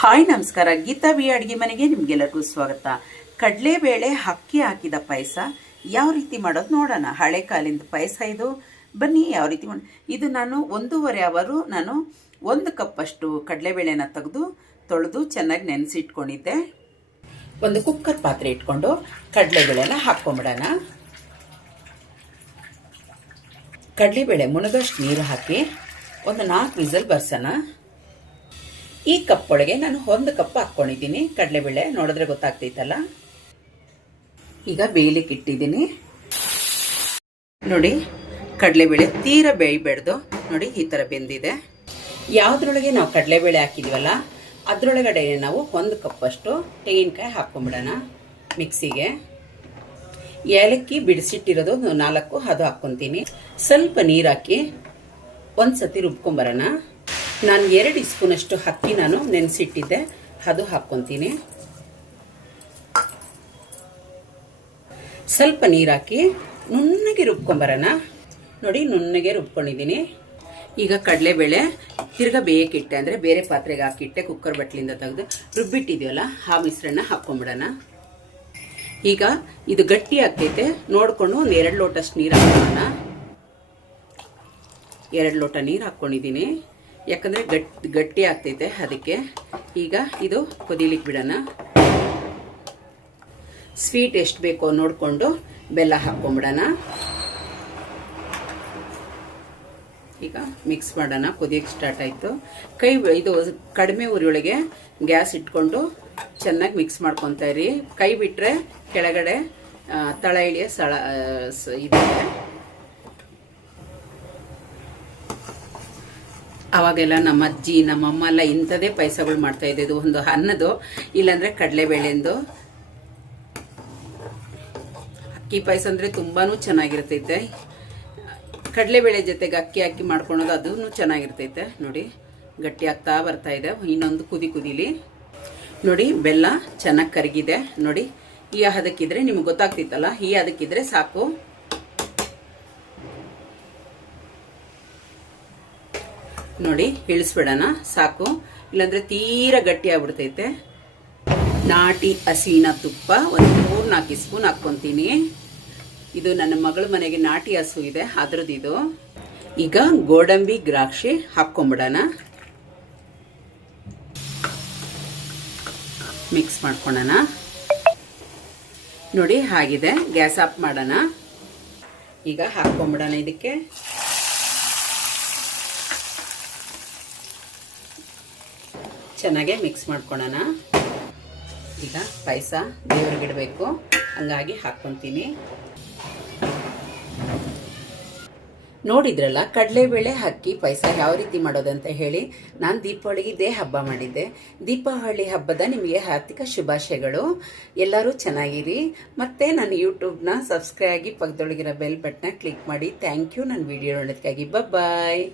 Hi ನಮಸ್ಕಾರ, Geetha V ಅಡುಗೆ ಮನೆಗೆ ನಿಮಗೆಲ್ಲರಿಗೂ ಸ್ವಾಗತ. ಕಡಲೆಬೇಳೆ ಅಕ್ಕಿ ಹಾಕಿದ ಪಾಯಸ, ಯಾವ ರೀತಿ ಮಾಡೋದು ನೋಡೋಣ. ಹಳೆ ಕಾಲಿಂದ ಪಾಯಸ ಇದು. ಬನ್ನಿ, ಯಾವ ರೀತಿ ಮಾಡಿ ಇದು ನಾನು ಒಂದೂವರೆ ಅವರು ನಾನು ಒಂದು ಕಪ್ಪಷ್ಟು ಕಡಲೆಬೇಳೆನ ತೆಗೆದು ತೊಳೆದು ಚೆನ್ನಾಗಿ ನೆನೆಸಿಟ್ಕೊಂಡಿದ್ದೆ. ಒಂದು ಕುಕ್ಕರ್ ಪಾತ್ರೆ ಇಟ್ಕೊಂಡು ಕಡಲೆಬೇಳೆನ ಹಾಕ್ಕೊಂಬಿಡೋಣ. ಕಡಲೆಬೇಳೆ ಮುಣಗಷ್ಟು ನೀರು ಹಾಕಿ ಒಂದು ನಾಲ್ಕು ವಿಸಲ್ ಬರ್ಸೋಣ. ಈ ಕಪ್ ನಾನು ಒಂದು ಕಪ್ ಹಾಕ್ಕೊಂಡಿದ್ದೀನಿ ಕಡಲೆಬೇಳೆ ನೋಡಿದ್ರೆ ಗೊತ್ತಾಗ್ತೈತಲ್ಲ? ಈಗ ಬೇಯಲಿಕ್ಕೆ ಇಟ್ಟಿದ್ದೀನಿ. ನೋಡಿ, ಕಡಲೆಬೇಳೆ ತೀರ ಬೇಯಬೇಡ್ದು ನೋಡಿ, ಈ ಥರ ಬೆಂದಿದೆ. ಯಾವುದ್ರೊಳಗೆ ನಾವು ಕಡಲೆಬೇಳೆ ಹಾಕಿದ್ವಲ್ಲ, ಅದರೊಳಗಡೆ ನಾವು ಒಂದು ಕಪ್ಪಷ್ಟು ತೆಂಗಿನಕಾಯಿ ಹಾಕ್ಕೊಂಬಿಡೋಣ ಮಿಕ್ಸಿಗೆ. ಏಲಕ್ಕಿ ಬಿಡಿಸಿಟ್ಟಿರೋದು ನಾಲ್ಕು, ಅದು ಹಾಕ್ಕೊತೀನಿ. ಸ್ವಲ್ಪ ನೀರು ಹಾಕಿ ಒಂದು ಸತಿ ರುಬ್ಕೊಂಬರೋಣ. ನಾನು ಎರಡು ಸ್ಪೂನಷ್ಟು ಅಕ್ಕಿ ನಾನು ನೆನೆಸಿಟ್ಟಿದ್ದೆ. ಅದು ಹಾಕ್ಕೊತೀನಿ. ಸ್ವಲ್ಪ ನೀರು ಹಾಕಿ ನುಣ್ಣಗೆ ರುಬ್ಕೊಂಬರೋಣ. ನೋಡಿ, ನುಣ್ಣಗೆ ರುಬ್ಕೊಂಡಿದ್ದೀನಿ. ಈಗ ಕಡಲೆಬೇಳೆ ತಿರ್ಗಾ ಬೇಯಕ್ಕಿಟ್ಟೆ ಅಂದರೆ ಬೇರೆ ಪಾತ್ರೆಗೆ ಹಾಕಿಟ್ಟೆ ಕುಕ್ಕರ್ ಬಟ್ಲಿಂದ ತೆಗೆದು. ರುಬ್ಬಿಟ್ಟಿದೆಯಲ್ಲ, ಆ ಮಿಶ್ರಣ ಹಾಕ್ಕೊಂಬಿಡೋಣ. ಈಗ ಇದು ಗಟ್ಟಿ ಆಗ್ತೈತೆ, ನೋಡಿಕೊಂಡು ಒಂದು ಎರಡು ಲೋಟಷ್ಟು ನೀರು ಹಾಕೋಣ. ಎರಡು ಲೋಟ ನೀರು ಹಾಕ್ಕೊಂಡಿದ್ದೀನಿ. ಯಾಕಂದರೆ ಗಟ್ಟಿ ಗಟ್ಟಿ ಆಗ್ತೈತೆ ಅದಕ್ಕೆ. ಈಗ ಇದು ಕುದಿಲಿಕ್ಕೆ ಬಿಡೋಣ. ಸ್ವೀಟ್ ಎಷ್ಟು ಬೇಕೋ ನೋಡಿಕೊಂಡು ಬೆಲ್ಲ ಹಾಕ್ಕೊಂಬಿಡೋಣ. ಈಗ ಮಿಕ್ಸ್ ಮಾಡೋಣ. ಕುದಿಯಕ್ಕೆ ಸ್ಟಾರ್ಟ್ ಆಯಿತು. ಕೈ ಇದು ಕಡಿಮೆ ಉರಿಯೊಳಗೆ ಗ್ಯಾಸ್ ಇಟ್ಕೊಂಡು ಚೆನ್ನಾಗಿ ಮಿಕ್ಸ್ ಮಾಡ್ಕೊತಾ ಇರಿ. ಕೈ ಬಿಟ್ಟರೆ ಕೆಳಗಡೆ ತಳ ಇಳಿಯೋ ಸಳ ಇದೆ ಅವಾಗೆಲ್ಲ ನಮ್ಮ ಅಜ್ಜಿ ನಮ್ಮಮ್ಮ ಎಲ್ಲ ಇಂಥದೇ ಪಾಯಸಗಳು ಮಾಡ್ತಾ ಇದ್ದಿದ್ದು. ಒಂದು ಅನ್ನದು ಇಲ್ಲಾಂದ್ರೆ ಕಡಲೆಬೇಳೆಂದು. ಅಕ್ಕಿ ಪಾಯಸ ಅಂದರೆ ತುಂಬಾ ಚೆನ್ನಾಗಿರ್ತೈತೆ. ಕಡಲೆಬೇಳೆ ಜೊತೆಗೆ ಅಕ್ಕಿ ಹಾಕಿ ಮಾಡ್ಕೊಳೋದು ಅದೂ ಚೆನ್ನಾಗಿರ್ತೈತೆ. ನೋಡಿ, ಗಟ್ಟಿ ಆಗ್ತಾ ಬರ್ತಾ ಇದೆ. ಇನ್ನೊಂದು ಕುದಿ ಕುದಿಲಿ. ನೋಡಿ, ಬೆಲ್ಲ ಚೆನ್ನಾಗಿ ಕರಗಿದೆ. ನೋಡಿ, ಈ ಅದಕ್ಕಿದ್ರೆ ನಿಮ್ಗೆ ಗೊತ್ತಾಗ್ತಿತ್ತಲ್ಲ, ಈ ಅದಕ್ಕಿದ್ರೆ ಸಾಕು. ನೋಡಿ ಇಳಿಸ್ಬಿಡೋಣ ಸಾಕು. ಇಲ್ಲಾಂದರೆ ತೀರ ಗಟ್ಟಿ ಆಗ್ಬಿಡ್ತೈತೆ. ನಾಟಿ ಹಸಿನ ತುಪ್ಪ, ಒಂದು ಮೂರು ನಾಲ್ಕು ಸ್ಪೂನ್ ಹಾಕ್ಕೊತೀನಿ. ಇದು ನನ್ನ ಮಗಳ ಮನೆಗೆ ನಾಟಿ ಹಸು ಇದೆ ಅದ್ರದ್ದು ಇದು ಈಗ ಗೋಡಂಬಿ ದ್ರಾಕ್ಷಿ ಹಾಕ್ಕೊಂಬಿಡೋಣ. ಮಿಕ್ಸ್ ಮಾಡ್ಕೊಳ್ಳೋಣ ನೋಡಿ, ಹಾಗಿದೆ. ಗ್ಯಾಸ್ ಆಫ್ ಮಾಡೋಣ. ಈಗ ಹಾಕ್ಕೊಂಬಿಡೋಣ ಇದಕ್ಕೆ. ಚೆನ್ನಾಗೆ ಮಿಕ್ಸ್ ಮಾಡ್ಕೊಳ್ಳೋಣ ಈಗ ಪಾಯಸ ದೇವ್ರಿಗಿಡಬೇಕು ಹಂಗಾಗಿ ಹಾಕ್ಕೊತೀನಿ. ನೋಡಿದ್ರಲ್ಲ, ಕಡಲೆಬೇಳೆ ಹಾಕಿ ಪಾಯಸ ಯಾವ ರೀತಿ ಮಾಡೋದಂತ ಹೇಳಿ ನಾನು ದೀಪಾವಳಿಗೆ ಇದೇ ಹಬ್ಬ ಮಾಡಿದ್ದೆ. ದೀಪಾವಳಿ ಹಬ್ಬದ ನಿಮಗೆ ಹಾರ್ದಿಕ ಶುಭಾಶಯಗಳು. ಎಲ್ಲರೂ ಚೆನ್ನಾಗಿರಿ. ಮತ್ತು ನನ್ನ ಯೂಟ್ಯೂಬ್ನ ಸಬ್ಸ್ಕ್ರೈಬ್ ಆಗಿ ಪಕ್ಕದೊಳಗಿರೋ ಬೆಲ್ ಬಟ್ನ ಕ್ಲಿಕ್ ಮಾಡಿ. Thank you. ನನ್ನ ವಿಡಿಯೋ ನೋಡೋದಕ್ಕಾಗಿ. ಬಾಯ್